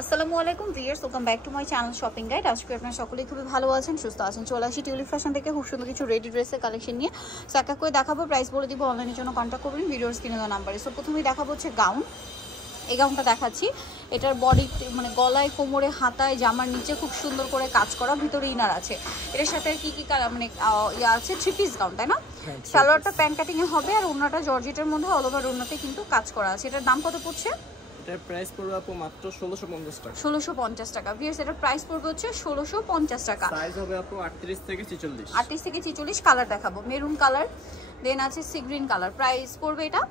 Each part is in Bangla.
আসসালামু আলাইকুম viewers, welcome back to my channel shopping guide. আজকে আপনারা সকলেই খুবই ভালো আছেন, সুস্থ আছেন। চলে আসি টিউলিপ ফ্যাশন থেকে খুব সুন্দর কিছু রেডি ড্রেসের কালেকশন নিয়ে। সো এক এক করে দেখাবো, প্রাইস বলে দিব, অনলাইনের জন্য কন্ট্যাক্ট করবেন ভিডিওর স্ক্রিনে দেওয়া নাম্বারে। সো প্রথমেই দেখাবো হচ্ছে গাউন। এই গাউনটা দেখাচ্ছি, এটার বডি মানে গলায়, কোমরে, হাতায়, জামার নিচে খুব সুন্দর করে কাজ করা, ভিতরে ইনার আছে। এটার সাথে কি কি মানে ইয়ে আছে, 3 পিস গাউন, তাই না? সালোয়ারটা প্যান্ট কাটিং এ হবে আর ওড়নাটা জর্জেটের মধ্যে অল ওভার ওড়নাতে কিন্তু কাজ করা আছে। এটার দাম কত পড়ছে? এটার প্রাইস পড়বে আপু মাত্র 1650 টাকা। 1650 টাকা। ভিউয়ার্স, এটার প্রাইস পড়বে হচ্ছে 1650 টাকা। সাইজ হবে আপু 38 থেকে 46। 38 থেকে 46 কালার দেখাবো। মেরুন কালার, দেন আছে সি গ্রিন কালার। প্রাইস পড়বে এটা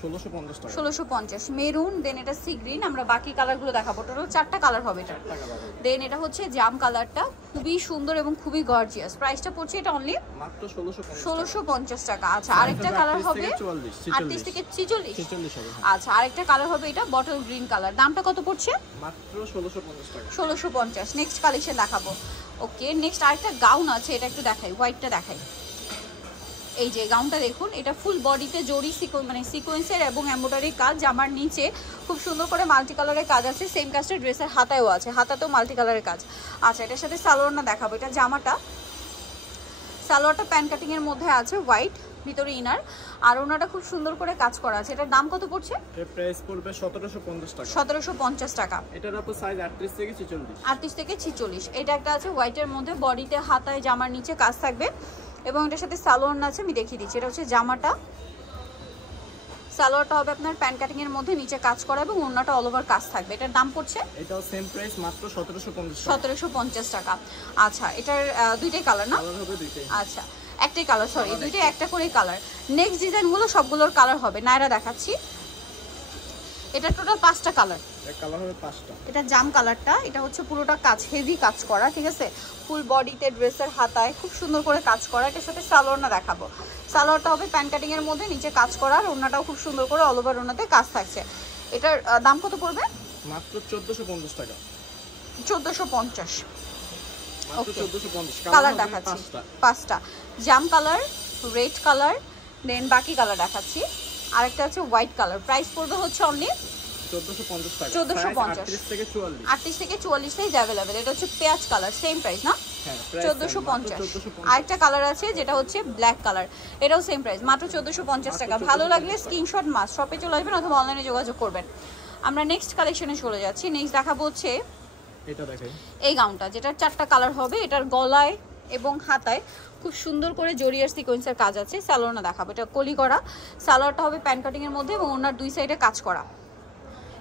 1650 টাকা। 1650 মেরুন, দেন এটা সি গ্রিন। আমরা বাকি কালারগুলো দেখাবো। টোটাল 4টা কালার হবে এটা। দেন এটা হচ্ছে জাম কালারটা, খুবই সুন্দর এবং খুবই গর্জিয়াস। প্রাইসটা পড়ছে এটা অনলি মাত্র 1650 1650 টাকা। আচ্ছা, আরেকটা কালার হবে 38 থেকে 46 হবে। আচ্ছা, আরেকটা কালার হবে এটা বটল গ্রিন কালার। দামটা কত পড়ছে? মাত্র 1650 টাকা। 1650। নেক্সট কালেকশন দেখাবো। ওকে, নেক্সট আরেকটা গাউন আছে, এটা একটু দেখাই, হোয়াইটটা দেখাই। এই যে গাউনটা দেখুন, এটা ফুল বডিতে জরি মানে সিকোয়েন্সের এবং এমব্রয়ডারি কাজ, জামার নিচে খুব সুন্দর করে মাল্টি কালারের কাজ আছে। সেম কাজটা ড্রেসের হাতায়ও আছে, হাতাতেও মাল্টি কালারের কাজ। আচ্ছা, এটার সাথে সালোয়ারটা দেখাবো। এটা জামাটা, সালোয়ারটা প্যান্ট কাটিং এর মধ্যে আছে, হোয়াইট, ভিতরে ইনার, আর ওনাটা খুব সুন্দর করে কাজ করা আছে। এটার দাম কত পড়ছে? এর প্রাইস পড়বে 1750 টাকা। 1750 টাকা। এটার আপু সাইজ 38 থেকে 46। 38 থেকে 46। এটা একটা আছে হোয়াইটের মধ্যে, বডিতে, হাতায়, জামার নিচে কাজ থাকবে এবং এটার সাথে সালোয়ার আছে, আমি দেখিয়ে দিচ্ছি। এটা হচ্ছে জামাটা, সালোয়ারটা হবে আপনার প্যান্ট কাটিং এর মধ্যে, নিচে কাজ করা এবং ওড়নাটা অল ওভার কাজ থাকবে। এটার দাম পড়ছে, এটাও সেম প্রাইস মাত্র 1750 টাকা। 1750 টাকা। আচ্ছা, এটার দুইটাই কালার না? কালার হবে দুইটাই। আচ্ছা, একটাই কালার, সরি, দুইটাই একটা করে কালার। নেক্সট ডিজাইনগুলো সবগুলোর কালার হবে। নায়রা দেখাচ্ছি, এটা টোটাল 5টা কালার। কালার হবে 5টা। এটা জাম কালারটা, এটা হচ্ছে পুরোটা কাজ, হেভি কাজ করা, ঠিক আছে? ফুল বডিতে, ড্রেসের হাতায় খুব সুন্দর করে কাজ করা। এটার সাথে সালোয়ারটা দেখাবো। সালোয়ারটা হবে প্যান্ট কাটিং এর মধ্যে, নিচে কাজ করা, আর ওড়নাটাও খুব সুন্দর করে অল ওভার ওড়নাতে কাজ থাকছে। এটার দাম কত পড়বে? মাত্র 1450 টাকা। 1450। মাত্র 1450। কালার দেখাচ্ছি 5টা। জাম কালার, রেড কালার, দেন বাকি কালার দেখাচ্ছি। আরেকটা আছে হোয়াইট কালার। প্রাইস পড়বে হচ্ছে অনলি 1450 টাকা। 1450। 38 থেকে 44। 38 থেকে 44 সাইজ अवेलेबल। এটা হচ্ছে পেঁয়াজ কালার, সেম প্রাইস না? হ্যাঁ, 1450। আরেকটা কালার আছে যেটা হচ্ছে ব্ল্যাক কালার, এটাও সেম প্রাইস, মাত্র 1450 টাকা। ভালো লাগলে স্ক্রিনশট মাস্ট শপে চলে আসবেন অথবা অনলাইনে যোগাযোগ করবেন। আমরা নেক্সট কালেকশনে চলে যাচ্ছি। নেক্সট দেখাবো হচ্ছে এটা দেখেন, এই গাউনটা, যেটার 4টা কালার হবে। এটার গলায় এবং হাতায় খুব সুন্দর করে জরিয়ার সিকোয়েন্সের কাজ আছে। সালোয়ারটা দেখাবো, এটা কলি করা। সালোয়ারটা হবে প্যান্ট কাটিং এর মধ্যে এবং ওনার দুই সাইডে কাজ করা।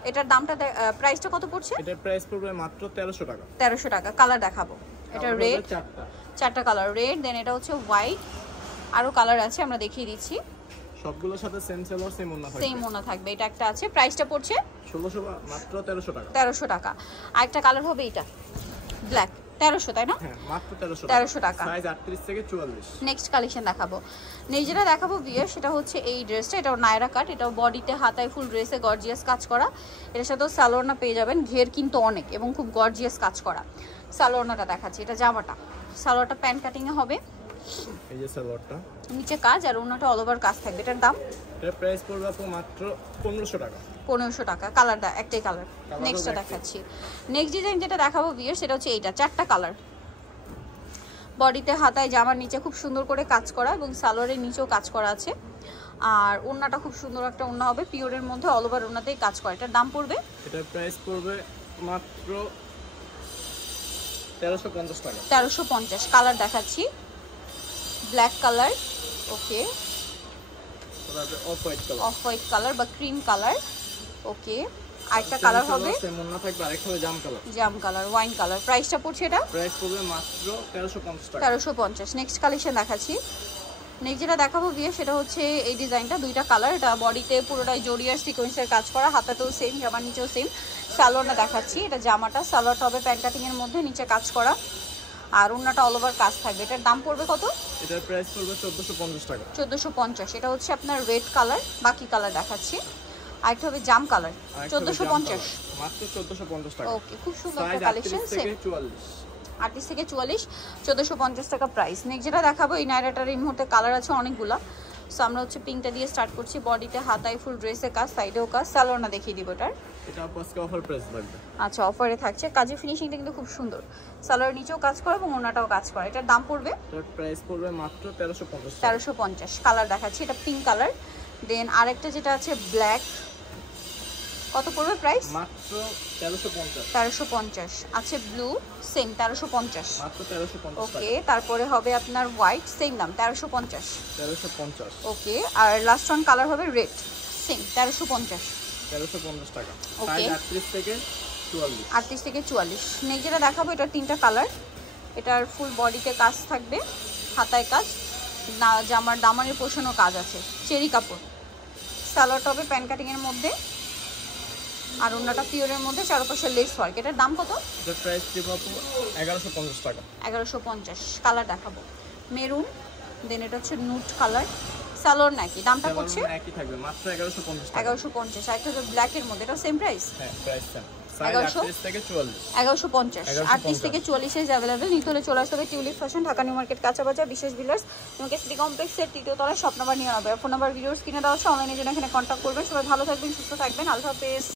এটার দামটা প্রাইসটা কত পড়ছে? এটার প্রাইস পড়বে মাত্র 1300 টাকা। 1300 টাকা। কালার দেখাবো, এটা রেড, 4টা কালার রেড, দেন এটা হচ্ছে হোয়াইট, আরো কালার আছে, আমরা দেখিয়ে দিচ্ছি। সবগুলোর সাথে সেম সালোয়ার, সেম ওড়না থাকবে। সেম ওড়না থাকবে। এটা একটা আছে, প্রাইসটা পড়ছে 1600, মাত্র 1300 টাকা। 1300 টাকা। আরেকটা কালার হবে এটা ব্ল্যাক, 1300, তাই না? হ্যাঁ, মাত্র 1300 টাকা। সাইজ 38 থেকে 44। নেক্সট কালেকশন দেখাবো। নেক্সট যেটা দেখাবো ভিউয়ার, সেটা হচ্ছে এই ড্রেসটা। এটাও নায়রা কাট, এটাও বডিতে, হাতায় ফুল ড্রেসে গর্জিয়াস কাজ করা। এটার সাথেও সালোয়ারটা পেয়ে যাবেন, ঘের কিন্তু অনেক এবং খুব গর্জিয়াস কাজ করা। সালোয়ারটা দেখাচ্ছি, এটা জামাটা, সালোয়ারটা প্যান্ট কাটিং এ হবে, এই যে সালোয়ারটা, নিচে কাজ আর ওড়নাটা অল ওভার কাজ থাকবে। এটার দাম, এর প্রাইস পড়বে আপু মাত্র 1500 টাকা। 1500 টাকা। কালারটা একটাই কালার। নেক্সটটা দেখাচ্ছি। নেক্সট ডিজাইন যেটা দেখাবো ভিউয়ার, সেটা হচ্ছে এইটা, 4টা কালার। বডিতে, হাতায়, জামার নিচে খুব সুন্দর করে কাজ করা এবং সালোয়ারের নিচেও কাজ করা আছে। আর ওড়নাটা খুব সুন্দর একটা ওড়না হবে, পিওরের মধ্যে অল ওভার ওড়নাতেই কাজ করা। এটার দাম পড়বে, এটার প্রাইস পড়বে মাত্র 1350 টাকা। 1350। কালার দেখাচ্ছি, ব্ল্যাক কালার, ওকে, তারপর off white colour, off white colour বা ক্রিম কালার, ওকে। আরেকটা কালার হবে সেম ওড়না থাকবে, আরেকটা হবে জাম কালার, জাম কালার, ওয়াইন কালার। প্রাইসটা পড়ছে এটা, প্রাইস পড়বে মাত্র 1350 টাকা। 1350। নেক্সট কালেকশন দেখাচ্ছি। নেক্সট যেটা দেখাবো বিয়ে, সেটা হচ্ছে এই ডিজাইনটা, 2টা কালার। এটা বডিতে পুরোটাই জরিয়ার সিকোয়েন্সের কাজ করা, হাতাতেও সেম, জামার নিচেও সেম। সালোয়ারটা দেখাচ্ছি, এটা জামাটা, সালোয়ারটা হবে প্যান্ট কাটিং এর মধ্যে, নিচে কাজ করা, আর ওড়নাটা অল ওভার কাজ থাকবে। এটার দাম পড়বে কত? এটার প্রাইস পড়বে 1450 টাকা। 1450। এটা হচ্ছে আপনার রেড কালার, বাকি কালার দেখাচ্ছি। আরেকটা হবে জাম কালার, 1450, মাত্র 1450 টাকা। ওকে, খুব সুন্দর একটা কালেকশন। সেম 38 থেকে 44, 1450 টাকা প্রাইস। নেক্সট যেটা দেখাবো, এই নায়রাটার এই মুহূর্তে কালার আছে অনেকগুলো। সো আমরা হচ্ছে পিঙ্কটা দিয়ে স্টার্ট করছি। বডিতে হাতায় ফুল ড্রেসে কাজ, সাইডেও কাজ। সালোয়ারটা দেখিয়ে দিব এটার। এটা আজকে অফার প্রাইস থাকবে। আচ্ছা, অফারে থাকছে। কাজের ফিনিশিংটা কিন্তু খুব সুন্দর। সালোয়ার নিচেও কাজ করে এবং ওনাটাও কাজ করে। এটার দাম পড়বে, এটার প্রাইস পড়বে মাত্র 1350 টাকা। 1350। কালার দেখাচ্ছি, এটা পিঙ্ক কালার। দেন আরেকটা যেটা আছে ব্ল্যাক, কত পড়বে প্রাইস? মাত্র 1350। 1350 আছে। ব্লু সেম 1350 মাত্র 1350 ওকে। টাকা। তারপরে হবে আপনার হোয়াইট, সেম দাম 1350 1350। ওকে। আর লাস্ট ওয়ান কালার হবে রেড, সেম 1350 1350 টাকা। ওকে। সাইজ 38 থেকে 44। 38 থেকে 44। নেক্সট যেটা দেখাবো, এটা তিনটা কালার। এটার ফুল বডিতে কাজ থাকবে, হাতায় কাজ, না জামার দামানের পোষণও কাজ আছে, চেরি কাপড়। সালোয়ারটা হবে প্যান কাটিং এর মধ্যে, আর ওনাটা পিওরের মধ্যে, চারপাশে লেস ওয়ার্ক। এটার দাম কত? এটার প্রাইস দিব আপু 1150 টাকা। 1150। কালার দেখাবো মেরুন, দেন এটা হচ্ছে নুট কালার। সালোয়ার নাকি দামটা পড়ছে একই থাকবে মাত্র 1150 টাকা। 1150। আর একটা ব্ল্যাকের মধ্যে, এটা সেম প্রাইস, হ্যাঁ প্রাইস সেম। সাইজ 38 থেকে 44। 1150। 38 থেকে 44 সাইজ অ্যাভেলেবেল। নিতে হলে চলে আসতে হবে tulip fashion, Dhaka new market, কাঁচা বাজার, বিশেষ বিলার্স এবং সিটি কমপ্লেক্সের 3য় তলায়। শপ নাম্বার নিয়ে নেবে। ফোন নাম্বার ভিডিওস কিনে দেওয়া আছে। অনলাইনে জন্য এখানে কন্ট্যাক্ট করবেন। সবাই ভালো থাকবেন, সুস্থ থাকবেন। আল্লাহ হাফেজ।